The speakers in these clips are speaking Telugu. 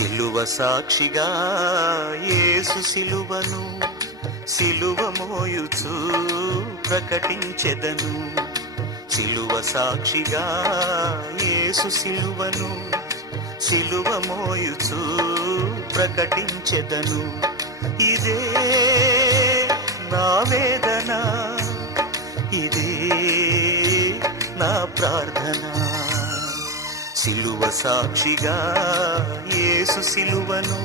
సిలువ సాక్షిగా యేసు సిలువను సిలువ మోయుచు ప్రకటించెదను. సిలువ సాక్షిగా యేసు సిలువను సిలువ మోయుచు ప్రకటించెదను. ఇదే నా వేదన ఇదే నా ప్రార్థనా. సిలువ సాక్షిగా యేసు సిలువను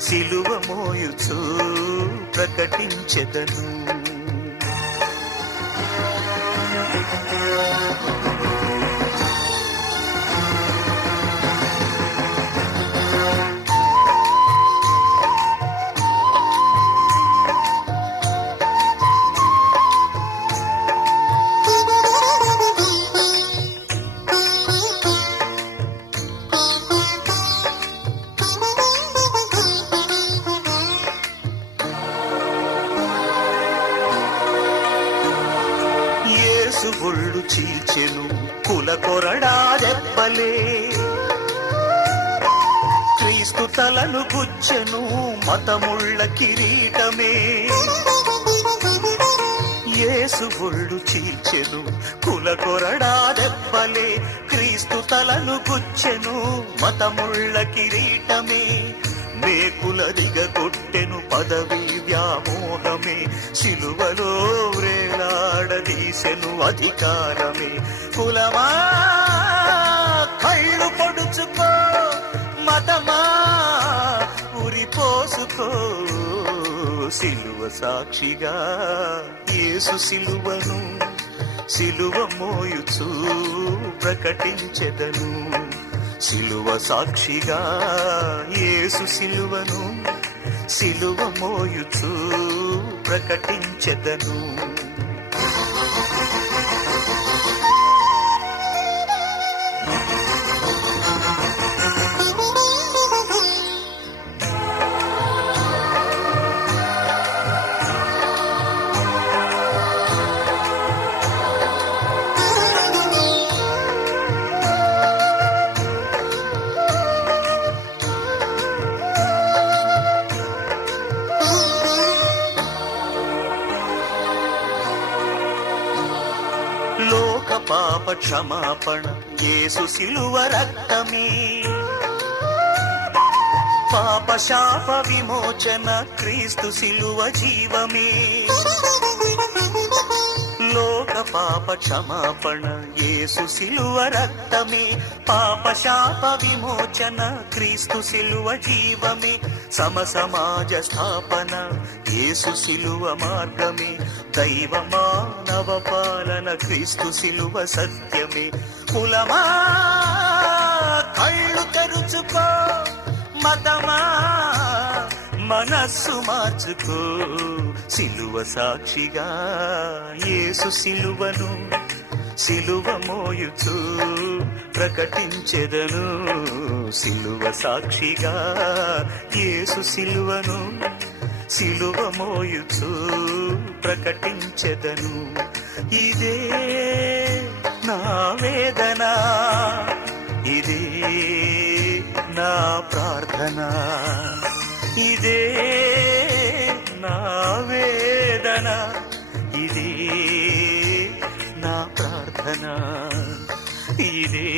సిలువ మోయుచు ప్రకటించెదను. ఒళ్ళు చీల్చెను కుల కొరడా చెప్పలే క్రీస్తు తలను గుచ్చెను మతముళ్ళ కిరీటమే. యేసు ఒళ్ళు చీల్చెను కుల కొరడా చెప్పలే క్రీస్తు తలను గుచ్చెను మతముళ్ళ కిరీటమే. మేకుల దిగ కొట్టెను పదవి వ్యామోహమే. సిలువలో తీసెను అధికారమే. కులమా? కళ్ళు పొడుచుకో మతమా? ఉరి పోసుకో సిలువ సాక్షిగా యేసు సిలువను సిలువ మోయుచు ప్రకటించెదను. సిలువ సాక్షిగా యేసు సిలువను సిలువ మోయుచు ప్రకటించెదను. పాప క్షమాపణ యేసు సిలువ రక్తమే. పాప శాప విమోచన క్రీస్తు సిలువ జీవమే. లోక పాప క్షమాపణ యేసు సిలువ రక్తమే. పాప శాప విమోచన క్రీస్తు సిలువ జీవమే. సమ సమాజ స్థాపన యేసు సిలువ మార్గమే. దైవ మానవ పాలన క్రీస్తు సిలువ సత్యమే. కులమా కళ్ళు తెరుచుకో మతమా మనస్సు మార్చుకో. సిలువ సాక్షిగా యేసు సిలువను సిలువ మోయుచు ప్రకటించెదను. సిలువ సాక్షిగా యేసు సిలువను. సిలువ మోయుచు ప్రకటించెదను. ఇదే నా వేదన ఇదే నా ప్రార్థన ఇదే నా వేదన ఇదే నా ప్రార్థన ఇదే